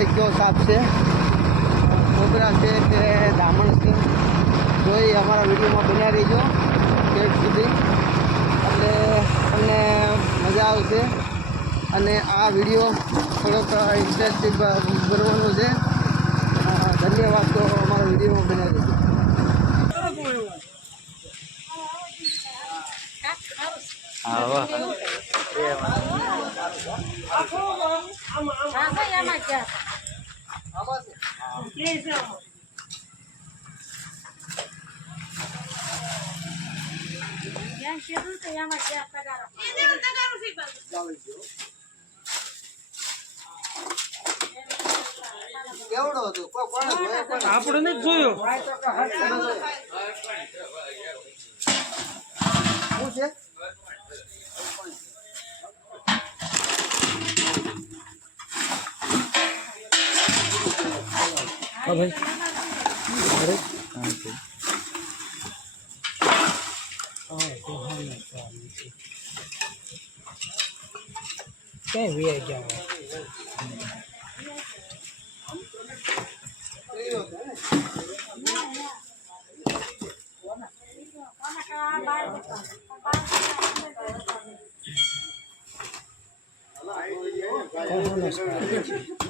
બીજો સાપ છે? કોબરા છે કે ધામણ છે. જોઈ અમારા વિડીયોમાં બન્યા રહીજો કેટ સુધી. એટલે તમને મજા આવશે. અને આ વીડિયો થોડોક ઇન્ટરેસ્ટિંગ ભરવાનો છે. ધન્યવાદ તો અમારા વિડીયોમાં બન્યા રહીજો. આવા. આમાં આમાં? આપણે જોયો? શું છે? હા ભાઈ અરે ક્યાંય વી ગયા આમાં જ ગયા છે પછી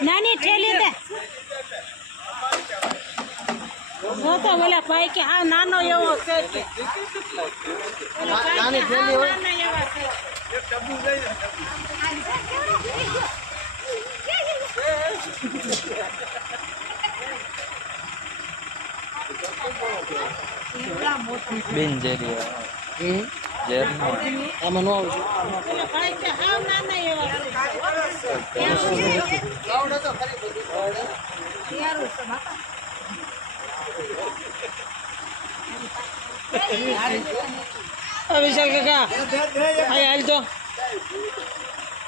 નાની થેલી દે જો તો ઓલા ભાઈ કે આ નાનો એવો છે કે. નાની થેલી હોય? નાના એવા છે. બેન જેરી ઝેર નો આમાં નો આવશે વિશાલ કાકા હાલ તો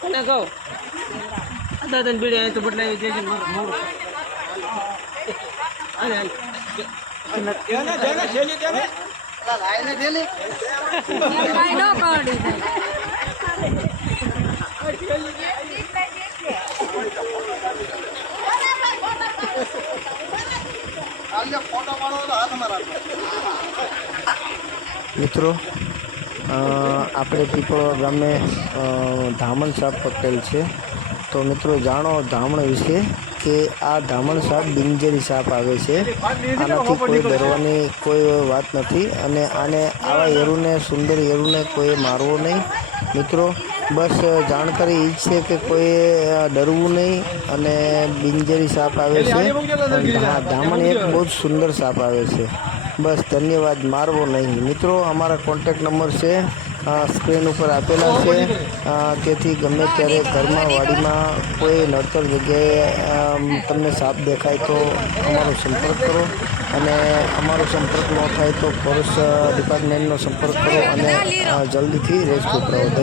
તને કહું દાદા બીડી અહીં તો બદલાવી દેજે મોડું હાલ હાલ મિત્રો આપણે પીપળવા ગામે ધામણ સાપ પટેલ છે. તો મિત્રો જાણો ધામણ વિશે કે આ ધામણ સાપ બિનજેરી સાપ આવે છે. આનાથી કોઈ ડરવાની કોઈ વાત નથી અને આને આવા એરુને સુંદર એરુને કોઈ મારવો નહીં. મિત્રો, બસ જાણકારી એ જ છે કે કોઈ ડરવું નહીં અને બિનઝેરી સાપ આવે છે. હા ધામણ એક બહુ જ સુંદર સાપ આવે છે. બસ ધન્યવાદ, મારવો નહીં. મિત્રો, અમારા કોન્ટેક નંબર છે સ્ક્રીન ઉપર આપેલા છે. તેથી ગમે ત્યારે ઘરમાં વાડીમાં કોઈ નડતર જગ્યાએ તમને સાપ દેખાય તો અમારો સંપર્ક કરો. અને અમારો સંપર્ક ન થાય તો ફોરેસ્ટ ડિપાર્ટમેન્ટનો સંપર્ક કરો અને જલ્દીથી રેસ્ક્યુ કરો ધન્યવાદ